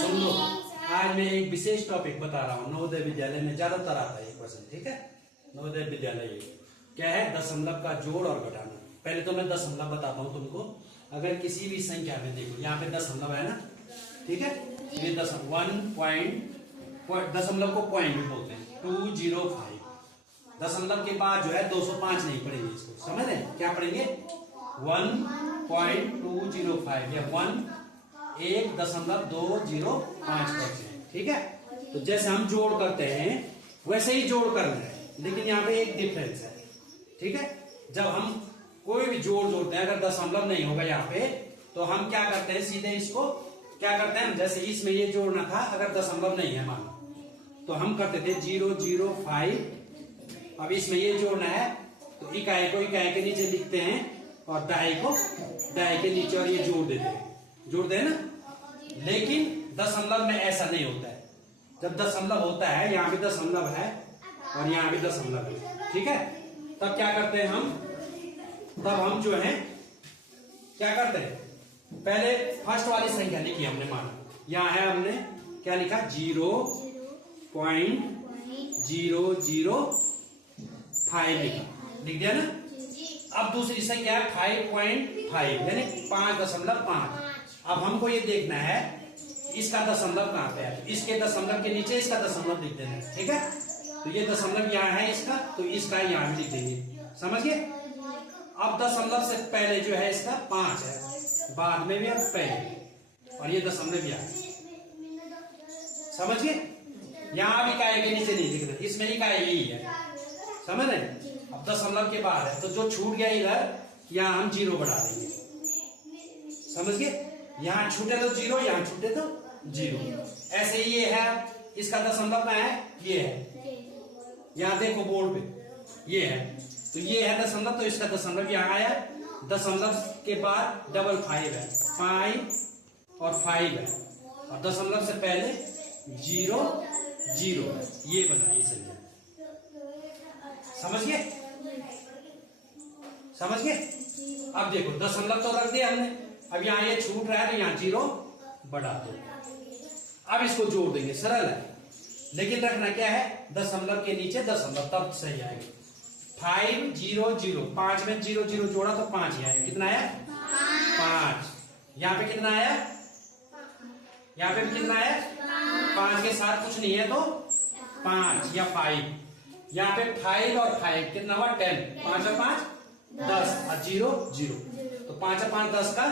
सुन लो, आज मैं एक विशेष टॉपिक बता रहा हूँ। नवोदय विद्यालय में ज्यादातर आता है ये क्वेश्चन, ठीक है। नवोदय विद्यालय क्या है, दशमलव का जोड़ और घटाना। पहले तो मैं दशमलव बताता हूँ तुमको। अगर किसी भी संख्या में देखो, यहाँ पे दशमलव है ना, ठीक है, ये दशमलव को पॉइंट भी बोलते हैं, 205। दशमलव के बाद जो है 205 नहीं पढ़ेंगे, इसको समझ रहे हैं, क्या पढ़ेंगे, 1.205 या 1.205%, ठीक है। तो जैसे हम जोड़ करते हैं वैसे ही जोड़ करना है, लेकिन यहाँ पे एक डिफरेंस है, ठीक है। जब हम कोई भी जोड़ जोड़ते हैं, अगर दशमलव नहीं होगा यहाँ पे, तो हम क्या करते हैं, सीधे इसको क्या करते हैं, जैसे इसमें ये जोड़ना था, अगर दशमलव नहीं है मान, तो हम करते थे 005। अब इसमें ये जोड़ना है, तो इकाई को इकाई के नीचे लिखते हैं और दहाई को दहाई के नीचे, और ये जोड़ते हैं ना। लेकिन दशमलव में ऐसा नहीं होता है। जब दशमलव होता है, यहाँ भी दशमलव है और यहाँ भी दशमलव है, ठीक है, तब क्या करते हैं हम, तब हम जो है क्या करते हैं, पहले फर्स्ट वाली संख्या लिखी हमने, माना यहाँ है, हमने क्या लिखा, 0.005 लिख दिया ना। अब दूसरी संख्या है 5.5 यानी 5.5। अब हमको ये देखना है इसका दशमलव कहाँ पे है, इसके दशमलव के नीचे इसका दशमलव लिख देना है, ठीक है। तो ये दशमलव यहाँ है इसका, तो इसका यहाँ भी लिख देंगे, समझ गए। अब दशमलव से पहले जो है इसका 5 है, बाद में भी और पहले, और ये दशमलव यहाँ, समझ गए। यहाँ भी इकाई के नीचे नहीं लिखना, इसमें इकाई यही है, समझ रहे। अब दशमलव के बाद है, तो जो छूट गया इधर, यहाँ हम 0 बढ़ा देंगे, समझ गए। यहाँ छूटे तो 0, यहाँ छूटे तो 0। ऐसे ये है, इसका दशमलव में है, ये है, यहाँ देखो बोर्ड पे ये है, तो ये है दशमलव, तो इसका दशमलव यहाँ आया। दशमलव के बाद 5 है, 5 और 5 है, और दशमलव से पहले 0 0 है, ये बना ये संख्या, समझ गए, समझ गए। अब देखो दशमलव तो रख दिया हमने, अब यहाँ ये छूट रहा है, तो यहाँ 0 बढ़ा दो। अब इसको जोड़ देंगे, सरल है, लेकिन रखना क्या है, दशमलव के नीचे दशमलव, तब सही आएगा। 5 0 0, 5 में 0 0 जोड़ा तो 5 ही आएगा। कितना आया, 5। यहाँ पे कितना आया, यहाँ पे भी कितना आया, 5 के साथ कुछ नहीं है तो 5 या 5। यहाँ पे 5 और 5 कितना हुआ, 10। 5 और 5 10, और 0 0, तो 5 और 5 10 का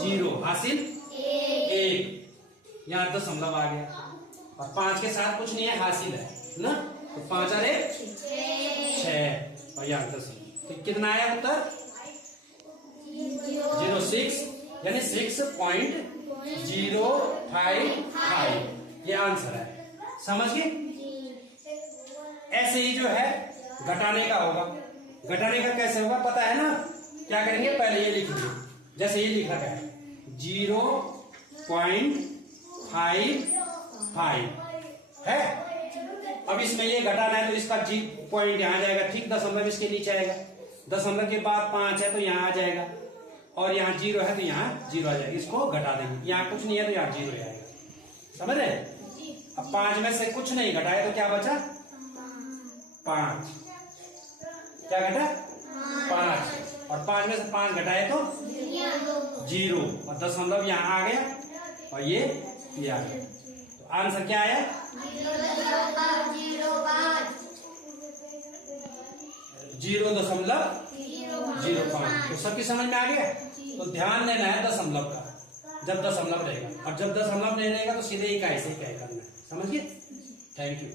0, हासिल 1। यहाँ दशमलव आ गया, और 5 के साथ कुछ नहीं है, हासिल है ना, तो 5 और 1 6, और यहाँ दशमलव, तो कितना आया उत्तर, 06 यानी 6.055, ये आंसर है, समझ गए। ऐसे ही जो है घटाने का होगा। घटाने का कैसे होगा पता है ना, क्या करेंगे, पहले ये लिख लीजिए, जैसे ये लिखा गया है 0.55 है। अब इसमें ये घटाना है, तो इसका जी पॉइंट यहाँ जाएगा, ठीक, दशमलव इसके नीचे आएगा। दशमलव के बाद 5 है तो यहाँ आ जाएगा, और यहाँ 0 है तो यहाँ 0 आ जाएगा। इसको घटा देंगे, यहाँ कुछ नहीं है तो यहाँ 0 आएगा, समझ रहे। अब 5 में से कुछ नहीं घटाया तो क्या बचा, 5। क्या घटा, 5, और 5 में से 5 घटाए तो 0, और दशमलव यहाँ आ गया, और ये आ गया। तो आंसर क्या आया, 0.05। तो सबकी समझ में आ गया। तो ध्यान देना है दशमलव का, जब दशमलव रहेगा, और जब दशमलव नहीं रहेगा तो सीधे इकाई से इकाई करना है, समझिए। Thank you.